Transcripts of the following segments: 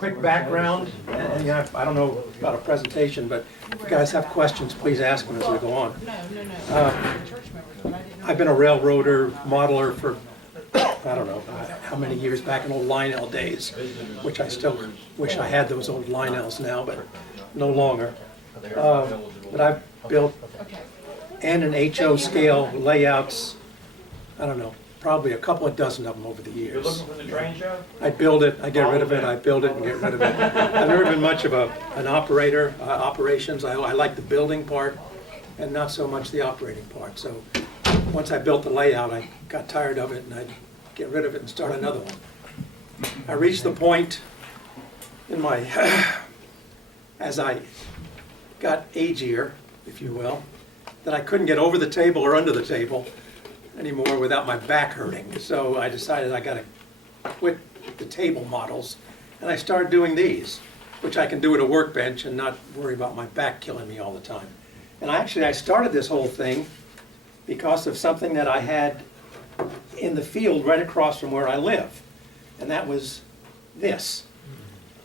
quick background, and yeah, I don't know about a presentation, but if you guys have questions, please ask them as we go on. I've been a railroader, modeler for, I don't know, how many years back in old Lionel days, which I still wish I had those old Lionels now, but no longer. But I've built N and HO scale layouts, I don't know, probably a couple of dozen of them over the years. You're looking for the train show? I build it, I get rid of it, I build it and get rid of it. I've never been much of an operator, operations. I like the building part and not so much the operating part. So once I built the layout, I got tired of it and I'd get rid of it and start another one. I reached the point in my, as I got agier, if you will, that I couldn't get over the table or under the table anymore without my back hurting. So I decided I gotta quit the table models, and I started doing these, which I can do at a workbench and not worry about my back killing me all the time. And I started this whole thing because of something that I had in the field right across from where I live, and that was this.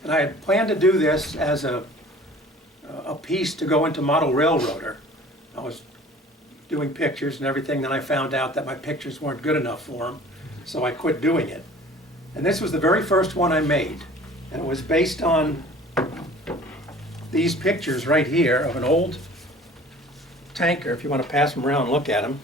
And I had planned to do this as a piece to go into Model Railroader. I was doing pictures and everything, then I found out that my pictures weren't good enough for them, so I quit doing it. And this was the very first one I made, and it was based on these pictures right here of an old tanker, if you want to pass them around and look at them.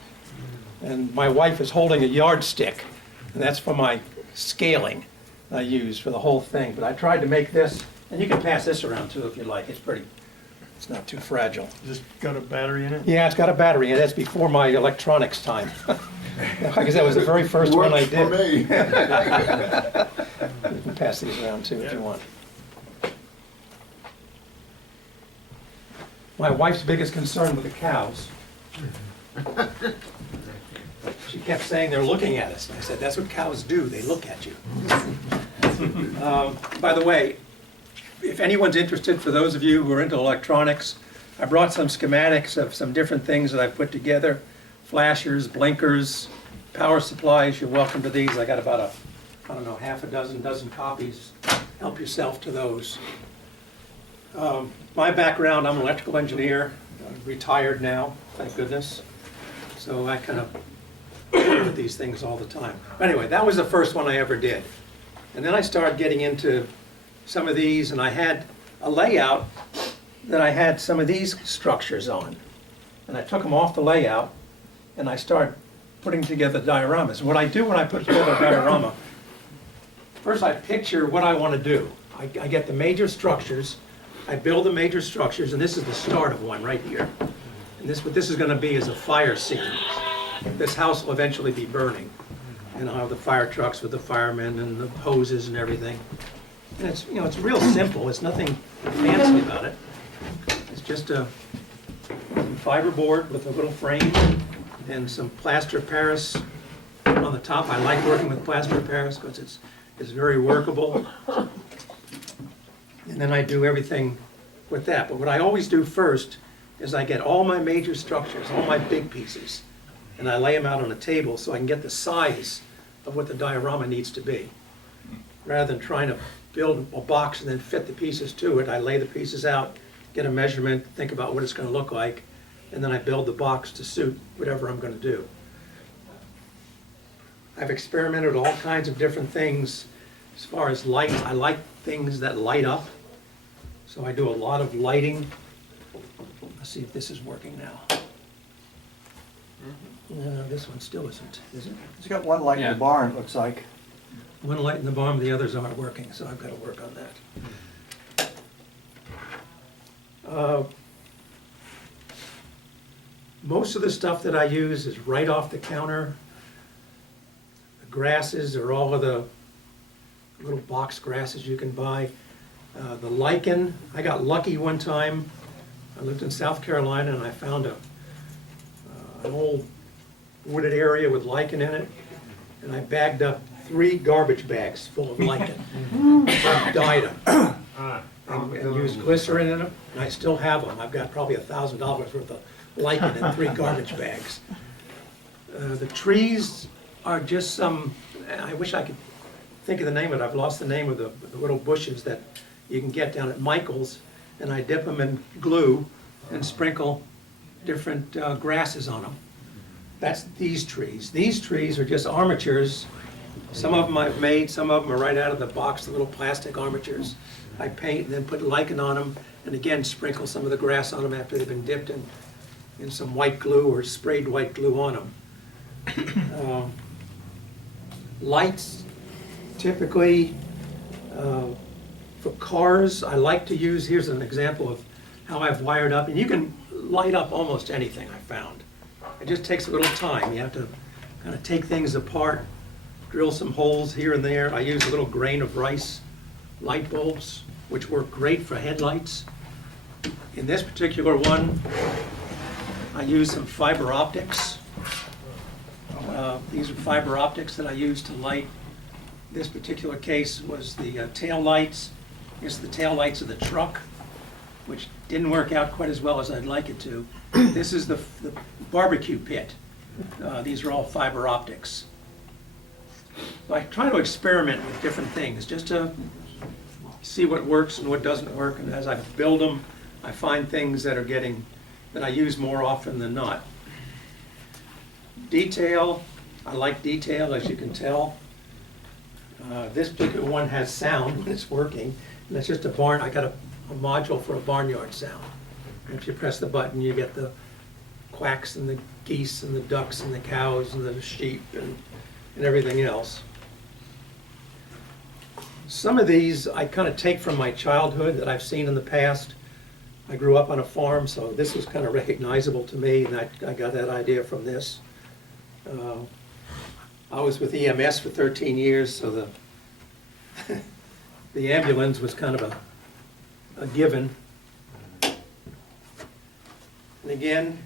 And my wife is holding a yardstick, and that's for my scaling I use for the whole thing. But I tried to make this, and you can pass this around too if you like. It's not too fragile. Just got a battery in it? Yeah, it's got a battery, and that's before my electronics time. Because that was the very first one I did. Works for me. You can pass these around too if you want. My wife's biggest concern with the cows. She kept saying they're looking at us. And I said, that's what cows do, they look at you. By the way, if anyone's interested, for those of you who are into electronics, I brought some schematics of some different things that I've put together. Flashers, blinkers, power supplies. You're welcome to these. I got about I don't know, half a dozen copies. Help yourself to those. My background, I'm an electrical engineer. I'm retired now, thank goodness. So I kind of work with these things all the time. But anyway, that was the first one I ever did. And then I started getting into some of these, and I had a layout that I had some of these structures on. And I took them off the layout, and I started putting together dioramas. What I do when I put together a diorama, first I picture what I want to do. I get the major structures, I build the major structures, and this is the start of one right here. And what this is going to be is a fire scene. This house will eventually be burning. And I'll have the fire trucks with the firemen and the hoses and everything. And it's, you know, it's real simple. It's nothing fancy about it. It's just a fiberboard with a little frame and some plaster of Paris on the top. I like working with plaster of Paris because it's very workable. And then I do everything with that. But what I always do first is I get all my major structures, all my big pieces, and I lay them out on a table so I can get the size of what the diorama needs to be. Rather than trying to build a box and then fit the pieces to it, I lay the pieces out, get a measurement, think about what it's going to look like, and then I build the box to suit whatever I'm going to do. I've experimented with all kinds of different things as far as light. I like things that light up, so I do a lot of lighting. Let's see if this is working now. No, this one still isn't, is it? It's got one light in the barn, it looks like. One light in the barn, the others aren't working, so I've got to work on that. Most of the stuff that I use is right off the counter. The grasses are all of the little box grasses you can buy. The lichen, I got lucky one time. I lived in South Carolina and I found an old wooded area with lichen in it, and I bagged up 3 garbage bags full of lichen. I dyed them and used glycerin in them, and I still have them. I've got probably $1,000 worth of lichen in 3 garbage bags. The trees are just some, I wish I could think of the name of it, I've lost the name of the little bushes that you can get down at Michael's, and I dip them in glue and sprinkle different grasses on them. That's these trees. These trees are just armatures. Some of them I've made, some of them are right out of the box, the little plastic armatures. I paint and then put lichen on them, and again sprinkle some of the grass on them after they've been dipped in some white glue or sprayed white glue on them. Lights, typically for cars, I like to use, here's an example of how I've wired up, and you can light up almost anything I found. It just takes a little time. You have to kind of take things apart, drill some holes here and there. I use a little grain of rice light bulbs, which work great for headlights. In this particular one, I use some fiber optics. These are fiber optics that I use to light. This particular case was the tail lights. Here's the tail lights of the truck, which didn't work out quite as well as I'd like it to. This is the barbecue pit. These are all fiber optics. So I try to experiment with different things just to see what works and what doesn't work. And as I build them, I find things that I use more often than not. Detail, I like detail, as you can tell. This particular one has sound when it's working, and it's just a barn. I got a module for a barnyard sound. And if you press the button, you get the quacks and the geese and the ducks and the cows and the sheep and everything else. Some of these I kind of take from my childhood that I've seen in the past. I grew up on a farm, so this was kind of recognizable to me, and I got that idea from this. I was with EMS for 13 years, so the ambulance was kind of a given. And again,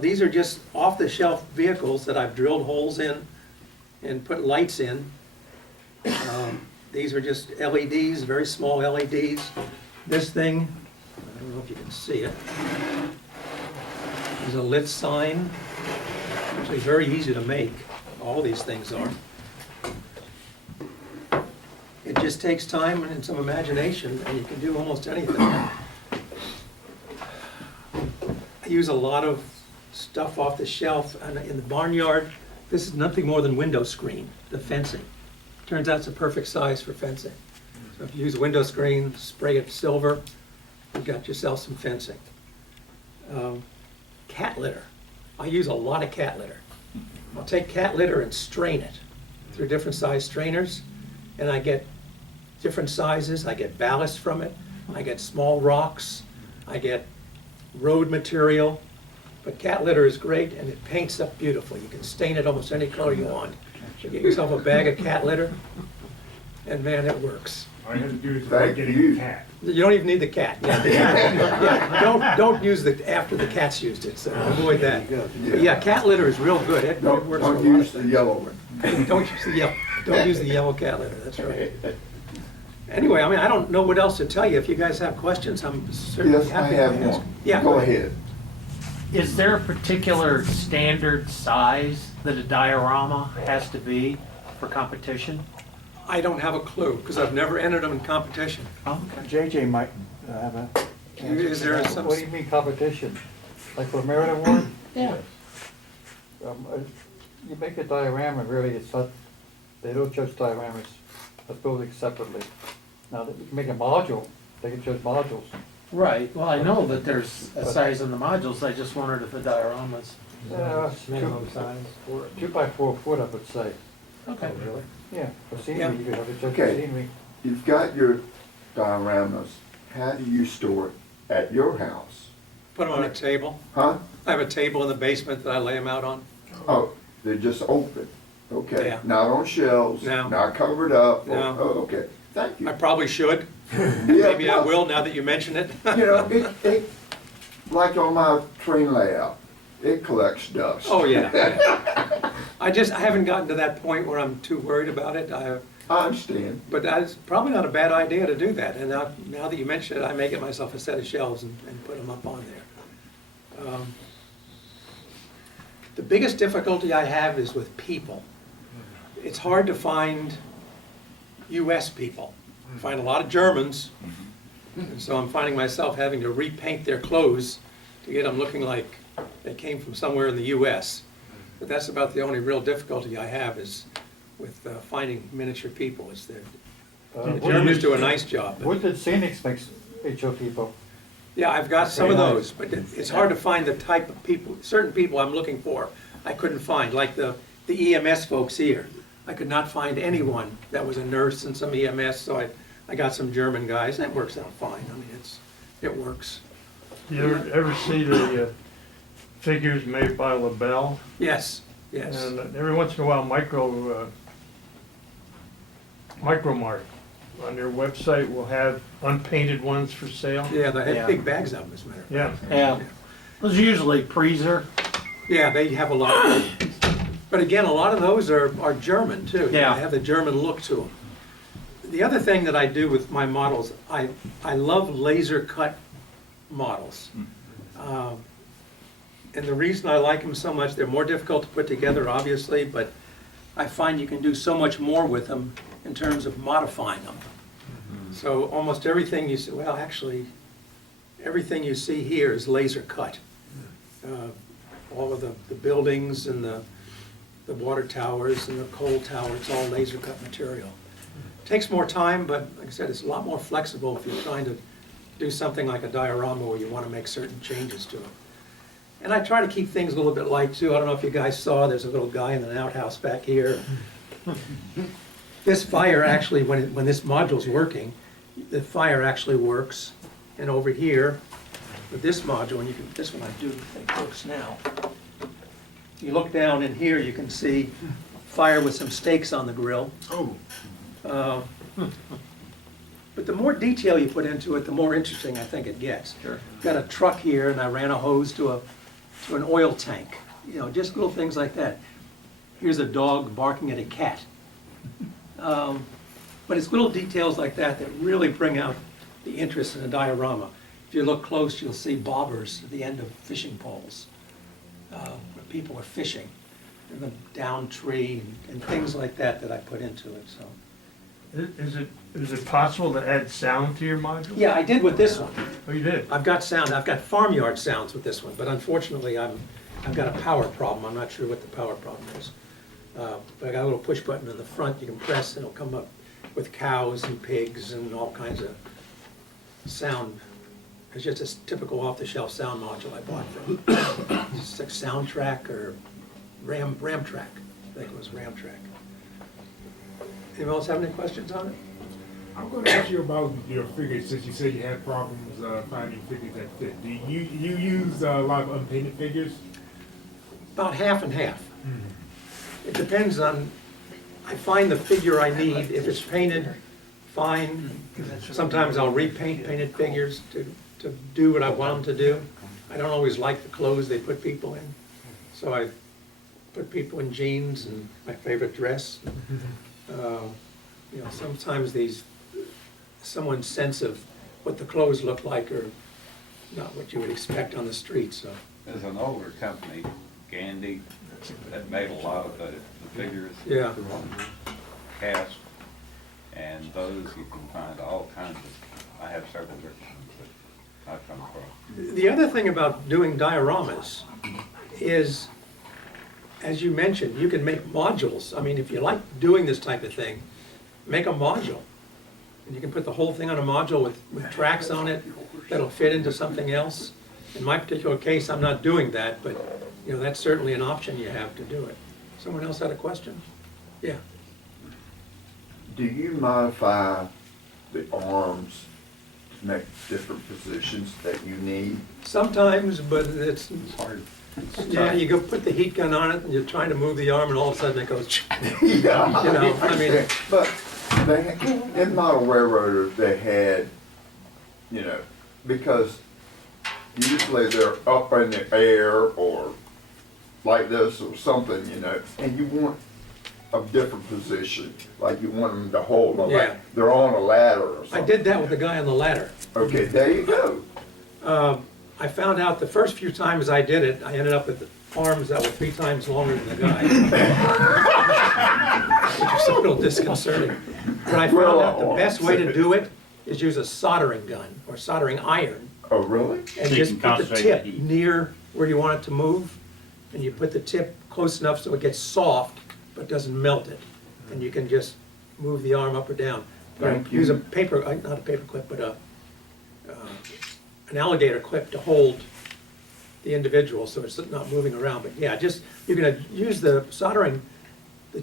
these are just off-the-shelf vehicles that I've drilled holes in and put lights in. These are just LEDs, very small LEDs. This thing, I don't know if you can see it, is a lit sign. Actually very easy to make. All these things are. It just takes time and some imagination, and you can do almost anything. I use a lot of stuff off the shelf, and in the barnyard, this is nothing more than window screen, the fencing. Turns out it's a perfect size for fencing. So if you use a window screen, spray it silver, you've got yourself some fencing. Cat litter. I use a lot of cat litter. I'll take cat litter and strain it through different size strainers, and I get different sizes. I get ballast from it. I get small rocks. I get road material. But cat litter is great, and it paints up beautifully. You can stain it almost any color you want. You get yourself a bag of cat litter, and man, it works. All you have to do is avoid getting a cat. You don't even need the cat. Yeah, don't use after the cat's used it, so avoid that. But yeah, cat litter is real good. It works for a lot Don't use of the yellow one. things. Don't use the yellow cat litter, that's right. Anyway, I don't know what else to tell you. If you guys have questions, I'm certainly Yes, I happy have to ask. one. Yeah, Go ahead. Is there a particular standard size that a diorama has to be for competition? I don't have a clue, because I've never entered them in competition. JJ might have a. Is there some? What do you mean competition? Like for merit award? Yeah. You make a diorama, really, it's not, they don't judge dioramas, that's building separately. Now, you can make a module, they can judge modules. Right, well, I know that there's a size in the modules, I just wondered if the dioramas. Minimum size? 2 by 4 foot, I would say. Okay. Really? Yeah, for scenery, Yeah. you could have a judge Okay. scenery. You've got your dioramas. How do you store it at your house? Put them on a table. Huh? I have a table in the basement that I lay them out on. Oh, they're just open. Okay. Yeah. Not on shelves. No. Not covered up. No. Oh, okay. Thank you. I probably should. Yeah, Maybe I well, will now that you mention it. Like on my train layout, it collects dust. Oh, yeah. I haven't gotten to that point where I'm too worried about it. I understand. But that's probably not a bad idea to do that. And now that you mention it, I may get myself a set of shelves and put them up on there. The biggest difficulty I have is with people. It's hard to find US people. I find a lot of Germans, and so I'm finding myself having to repaint their clothes to get them looking like they came from somewhere in the US. But that's about the only real difficulty I have is with finding miniature people. Is that the Germans do a nice job. but- Woodland Scenics makes HO people. Yeah, I've got some of Very those, nice. but it's hard to find the type of people, certain people I'm looking for, I couldn't find, like the EMS folks here. I could not find anyone that was a nurse in some EMS, so I got some German guys, and it works out fine. I mean, it works. You ever see the figures made by LaBelle? Yes, yes. And every once in a while, Micromart on their website will have unpainted ones for sale. Yeah, they Yeah. have big bags of them, as a matter of fact. Yeah. Yeah, those are usually Preezer. Yeah, they have a lot. But again, a lot of those are German too. Yeah. They have the German look to them. The other thing that I do with my models, I love laser cut models. And the reason I like them so much, they're more difficult to put together, obviously, but I find you can do so much more with them in terms of modifying them. So almost everything you see, well, actually, everything you see here is laser cut. All of the buildings and the water towers and the coal tower, it's all laser cut material. Takes more time, but like I said, it's a lot more flexible if you're trying to do something like a diorama where you want to make certain changes to it. And I try to keep things a little bit light too. I don't know if you guys saw, there's a little guy in an outhouse back here. This fire actually, when this module's working, the fire actually works. And over here, with this module, and this one I do think works now. You look down in here, you can see fire with some stakes on the grill. Oh. But the more detail you put into it, the more interesting I think it gets. Sure. Got a truck here, and I ran a hose to an oil tank. You know, just little things like that. Here's a dog barking at a cat. But it's little details like that that really bring out the interest in a diorama. If you look close, you'll see bobbers at the end of fishing poles, where people are fishing, and the down tree, and things like that that I put into it, so. Is it possible to add sound to your module? Yeah, I did with this one. Oh, you did? I've got sound, I've got farmyard sounds with this one, but unfortunately, I've got a power problem. I'm not sure what the power problem is. But I got a little push button in the front you can press, and it'll come up with cows and pigs and all kinds of sound. It's just a typical off-the-shelf sound module I bought from, it's like Soundtrack or Ramtrack. I think it was Ramtrack. Anyone else have any questions on it? I'm going to ask you about your figures, since you said you had problems finding figures that fit. Do you use a lot of unpainted figures? About half and half. It depends on, I find the figure I need. If it's painted, fine. Sometimes I'll repaint painted figures to do what I want them to do. I don't always like the clothes they put people in. So I put people in jeans and my favorite dress. You know, sometimes someone's sense of what the clothes look like are not what you would expect on the street, so. There's an older company, Gandhi, that made a lot of the figures. Yeah. Cast, and those you can find all kinds of, I have several different ones that I've come across. The other thing about doing dioramas is, as you mentioned, you can make modules. I mean, if you like doing this type of thing, make a module. And you can put the whole thing on a module with tracks on it that'll fit into something else. In my particular case, I'm not doing that, but you know, that's certainly an option you have to do it. Someone else had a question? Yeah. Do you modify the arms to make different positions that you need? Sometimes, but it's Hard. yeah, you go put the heat gun on it and you're trying to move the arm and all of a sudden it goes, Yeah. You know, I mean- But in model railroaders, they had, you know, because usually they're up in the air or like this or something, you know, and you want a different position, like you want them to hold, them, Yeah. like they're on a ladder or something. I did that with the guy on the ladder. Okay, there you go. I found out the first few times I did it, I ended up with arms that were 3 times longer than the guy. Which is a little disconcerting. But I found out the best way to do it is use a soldering gun or soldering iron. Oh, really? And So you just can put the concentrate tip the heat. near where you want it to move. And you put the tip close enough so it gets soft, but doesn't melt it. And you can just move the arm up or down. Thank Use you. a paper, not a paper clip, but an alligator clip to hold the individual so it's not moving around. But yeah, just, you're gonna use the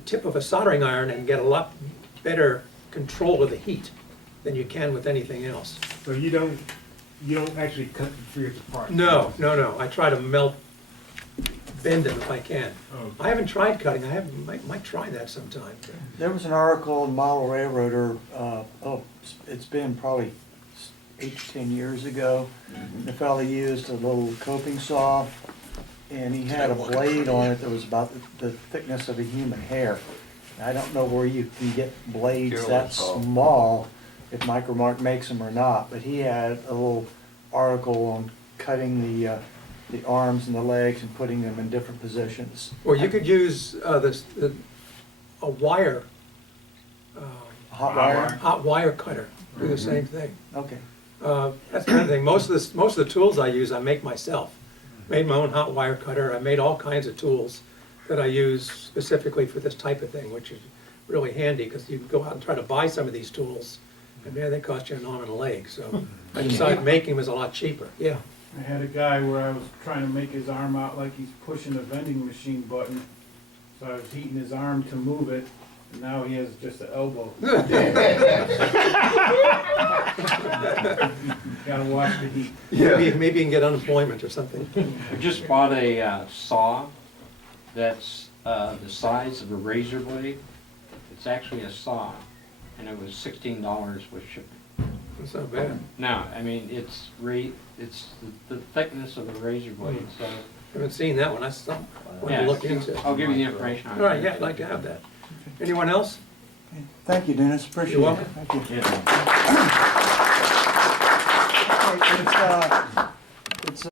tip of a soldering iron and get a lot better control of the heat than you can with anything else. So you don't actually cut the figures apart? No, I try to bend them if I can. Oh. I haven't tried cutting, might try that sometime. There was an article in Model Railroader, it's been probably 8 to 10 years ago. The fellow used a little coping saw, and he had a blade on it that was about the thickness of a human hair. I don't know where you can get blades that small, if Micromark makes them or not, but he had a little article on cutting the arms and the legs and putting them in different positions. Or you could use a wire, Hot wire? hot wire cutter, do the same thing. Okay. That's the other thing, most of the tools I use, I make myself. Made my own hot wire cutter, I made all kinds of tools that I use specifically for this type of thing, which is really handy, because you can go out and try to buy some of these tools, and man, they cost you an arm and a leg, so I decided making them was a lot cheaper, yeah. I had a guy where I was trying to make his arm out like he's pushing a vending machine button. So I was heating his arm to move it, and now he has just an elbow. Gotta watch the heat. Maybe you can get unemployment or something. I just bought a saw that's the size of a razor blade. It's actually a saw, and it was $16 with shipping. That's not bad. Now, I mean, it's the thickness of a razor blade, so. Haven't seen that one, I want to Yeah, look into it. I'll give you the information on it. All right, yeah, I'd like to have that. Anyone else? Thank you, Dennis, appreciate it. You're welcome. Thank you. Okay,